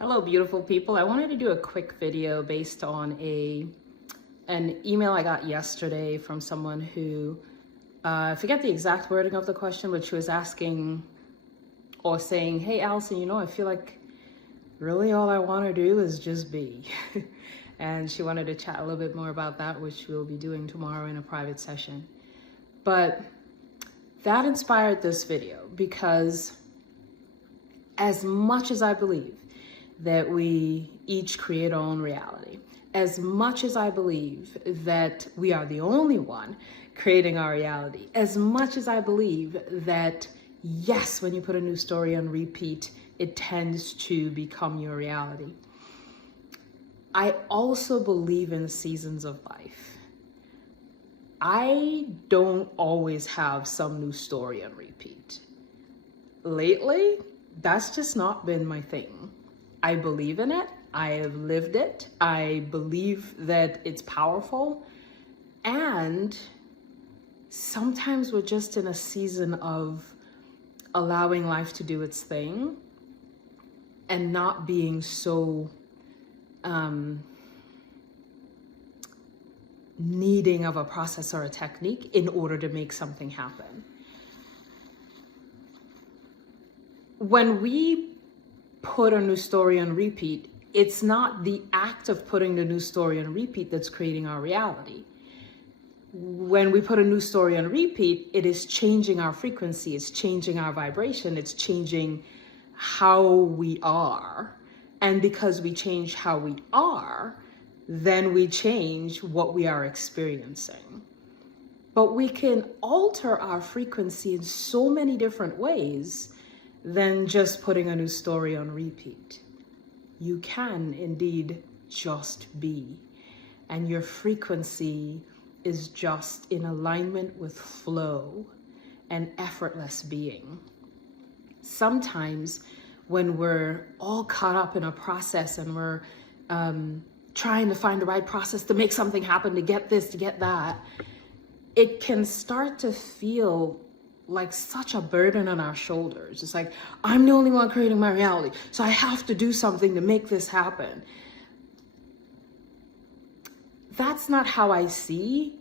Hello, beautiful people. I wanted to do a quick video based on an email I got yesterday from someone who, I forget the exact wording of the question, but she was asking or saying, hey, Allison, I feel like really all I want to do is just be. And she wanted to chat a little bit more about that, which we'll be doing tomorrow in a private session. But that inspired this video because as much as I believe that we each create our own reality, as much as I believe that we are the only one creating our reality, as much as I believe that, yes, when you put a new story on repeat, it tends to become your reality, I also believe in seasons of life. I don't always have some new story on repeat. Lately, that's just not been my thing. I believe in it. I have lived it. I believe that it's powerful. And sometimes we're just in a season of allowing life to do its thing and not being so needing of a process or a technique in order to make something happen. When we put a new story on repeat, it's not the act of putting the new story on repeat that's creating our reality. When we put a new story on repeat, it is changing our frequency, it's changing our vibration, it's changing how we are. And because we change how we are, then we change what we are experiencing. But we can alter our frequency in so many different ways than just putting a new story on repeat. You can indeed just be, and your frequency is just in alignment with flow and effortless being. Sometimes when we're all caught up in a process and we're trying to find the right process to make something happen, to get this, to get that, it can start to feel like such a burden on our shoulders. It's like, I'm the only one creating my reality, so I have to do something to make this happen. That's not how I see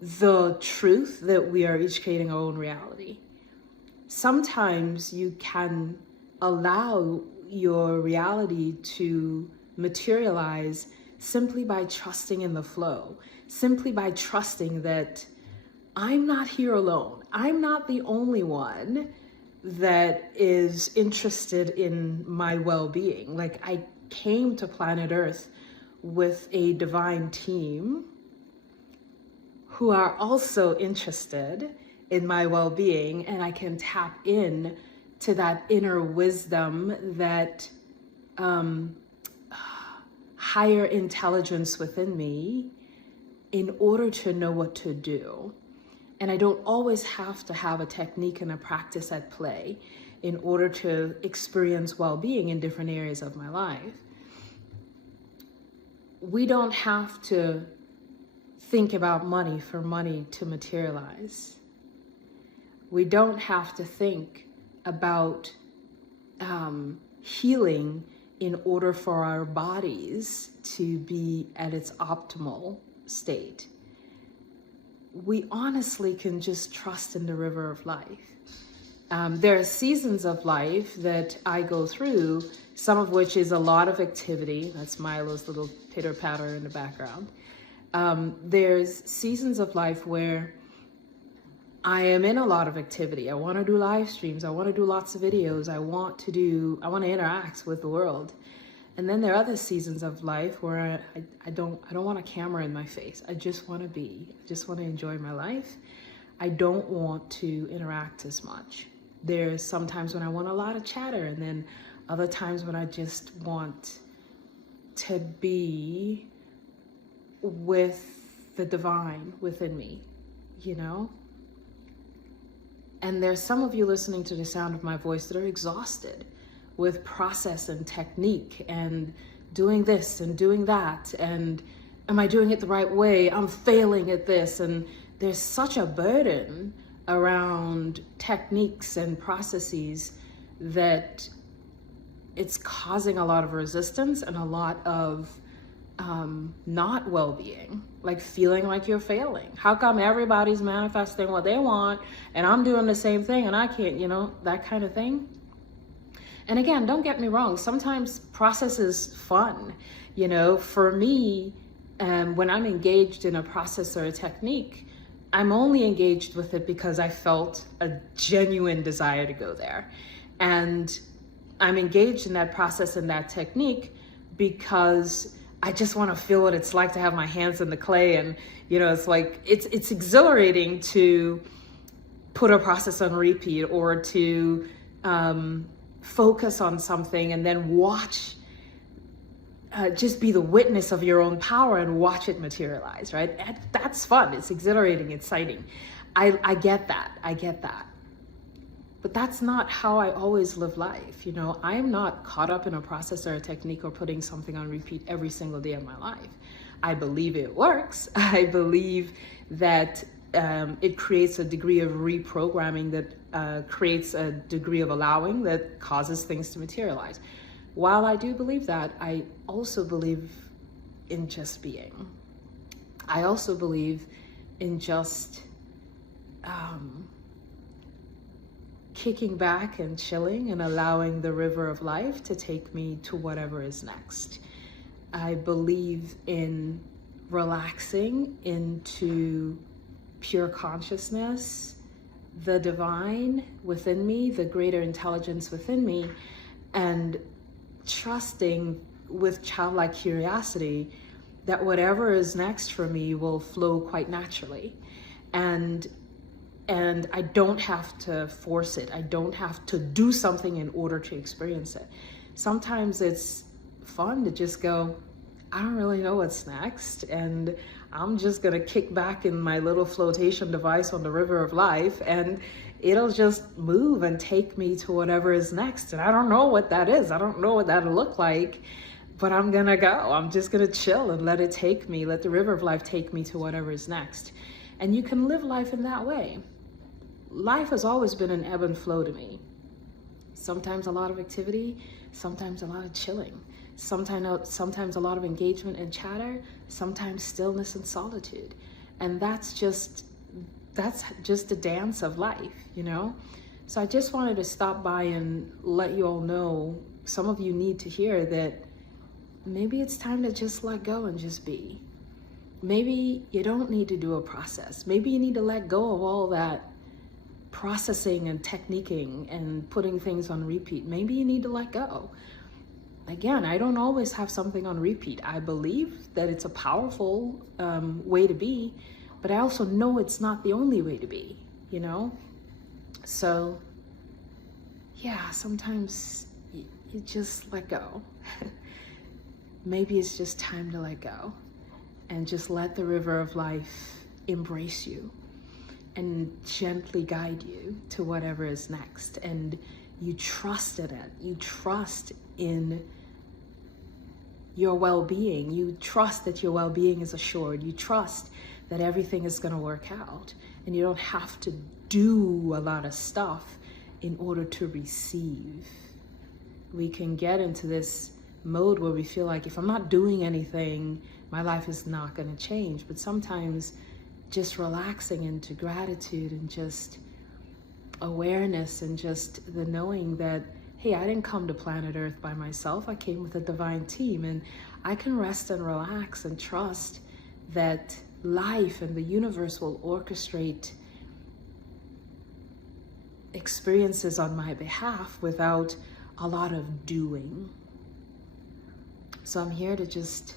the truth that we are each creating our own reality. Sometimes you can allow your reality to materialize simply by trusting in the flow, simply by trusting that I'm not here alone. I'm not the only one that is interested in my well-being. Like, I came to planet Earth with a divine team who are also interested in my well-being, and I can tap in to that inner wisdom, that higher intelligence within me in order to know what to do. And I don't always have to have a technique and a practice at play in order to experience well-being in different areas of my life. We don't have to think about money for money to materialize. We don't have to think about healing in order for our bodies to be at its optimal state. We honestly can just trust in the river of life. There are seasons of life that I go through, some of which is a lot of activity. That's Milo's little pitter patter in the background. There's seasons of life where I am in a lot of activity. I want to do live streams. I want to do lots of videos. I want to interact with the world. And then there are other seasons of life where I don't want a camera in my face. I just want to be. I just want to enjoy my life. I don't want to interact as much. There's sometimes when I want a lot of chatter, and then other times when I just want to be with the divine within me, And there's some of you listening to the sound of my voice that are exhausted with process and technique and doing this and doing that, and am I doing it the right way? I'm failing at this. And there's such a burden around techniques and processes that it's causing a lot of resistance and a lot of not well-being, like feeling like you're failing. How come everybody's manifesting what they want and I'm doing the same thing and I can't, that kind of thing. And again, don't get me wrong, sometimes process is fun. For me, when I'm engaged in a process or a technique, I'm only engaged with it because I felt a genuine desire to go there. And I'm engaged in that process and that technique because I just want to feel what it's like to have my hands in the clay. And, it's like, it's exhilarating to put a process on repeat or to focus on something and then watch, just be the witness of your own power and watch it materialize, right? That's fun. It's exhilarating, exciting. I get that. But that's not how I always live life. I am not caught up in a process or a technique or putting something on repeat every single day of my life. I believe it works. I believe that it creates a degree of reprogramming that creates a degree of allowing that causes things to materialize. While I do believe that, I also believe in just being. I also believe in just kicking back and chilling and allowing the river of life to take me to whatever is next. I believe in relaxing into pure consciousness, the divine within me, the greater intelligence within me, and trusting with childlike curiosity that whatever is next for me will flow quite naturally. And I don't have to force it. I don't have to do something in order to experience it. Sometimes it's fun to just go, I don't really know what's next, and I'm just gonna kick back in my little flotation device on the river of life, and it'll just move and take me to whatever is next. And I don't know what that is. I don't know what that'll look like, but I'm gonna go. I'm just gonna chill and let it take me, let the river of life take me to whatever is next. And you can live life in that way. Life has always been an ebb and flow to me. Sometimes a lot of activity, sometimes a lot of chilling, sometimes a lot of engagement and chatter, sometimes stillness and solitude. And that's just the dance of life, So I just wanted to stop by and let you all know, some of you need to hear that maybe it's time to just let go and just be. Maybe you don't need to do a process. Maybe you need to let go of all that processing and techniquing and putting things on repeat. Maybe you need to let go. Again, I don't always have something on repeat. I believe that it's a powerful way to be, but I also know it's not the only way to be, So, yeah, sometimes you just let go. Maybe it's just time to let go and just let the river of life embrace you and gently guide you to whatever is next. And you trust in it. You trust in your well-being. You trust that your well-being is assured. You trust that everything is going to work out. And you don't have to do a lot of stuff in order to receive. We can get into this mode where we feel like if I'm not doing anything, my life is not going to change. But sometimes just relaxing into gratitude and just awareness and just the knowing that, hey, I didn't come to planet Earth by myself. I came with a divine team, and I can rest and relax and trust that life and the universe will orchestrate experiences on my behalf without a lot of doing. So I'm here to just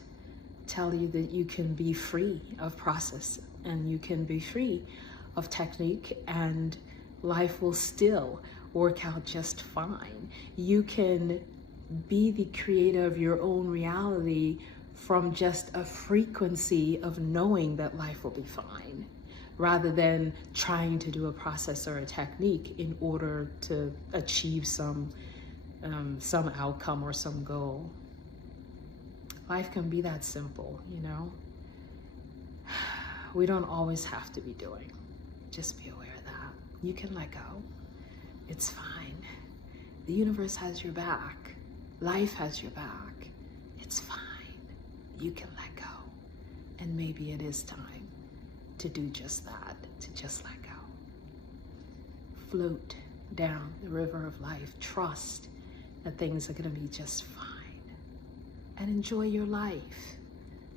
tell you that you can be free of process and you can be free of technique, and life will still work out just fine. You can be the creator of your own reality from just a frequency of knowing that life will be fine, rather than trying to do a process or a technique in order to achieve some outcome or some goal. Life can be that simple, We don't always have to be doing. Just be aware of that. You can let go. It's fine. The universe has your back. Life has your back. It's fine. You can let go. And maybe it is time to do just that, to just let go. Float down the river of life. Trust that things are going to be just fine. And enjoy your life.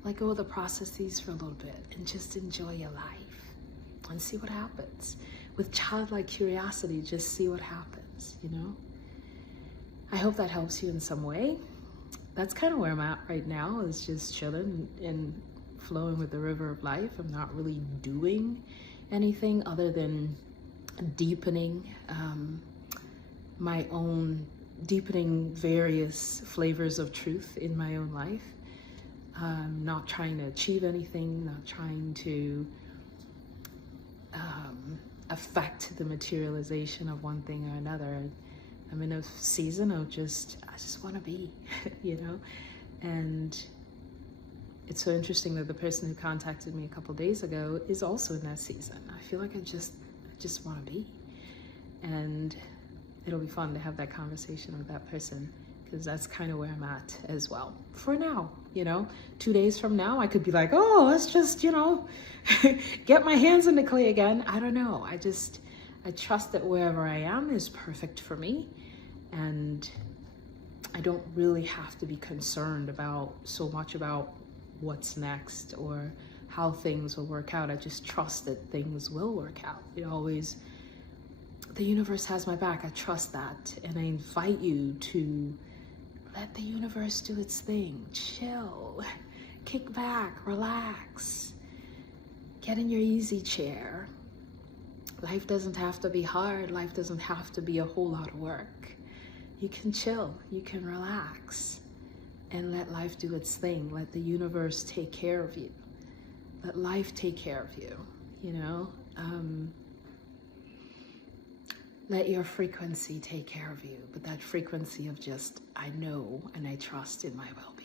Let go of the processes for a little bit and just enjoy your life and see what happens. With childlike curiosity, just see what happens, you know? I hope that helps you in some way. That's kind of where I'm at right now, is just chilling and flowing with the river of life. I'm not really doing anything other than deepening deepening various flavors of truth in my own life. Not trying to achieve anything, not trying to affect the materialization of one thing or another. I'm in a season of I just want to be, you know? And it's so interesting that the person who contacted me a couple days ago is also in that season. I feel like I just want to be. And it'll be fun to have that conversation with that person, because that's kind of where I'm at as well. For now, you know, 2 days from now, I could be like, oh, let's just, you know, get my hands in the clay again. I don't know. I trust that wherever I am is perfect for me. And I don't really have to be concerned so much about what's next or how things will work out. I just trust that things will work out. The universe has my back. I trust that. And I invite you to let the universe do its thing. Chill, kick back, relax, get in your easy chair. Life doesn't have to be hard. Life doesn't have to be a whole lot of work. You can chill, you can relax, and let life do its thing. Let the universe take care of you. Let life take care of you, you know? Let your frequency take care of you, but that frequency of just, I know and I trust in my well-being.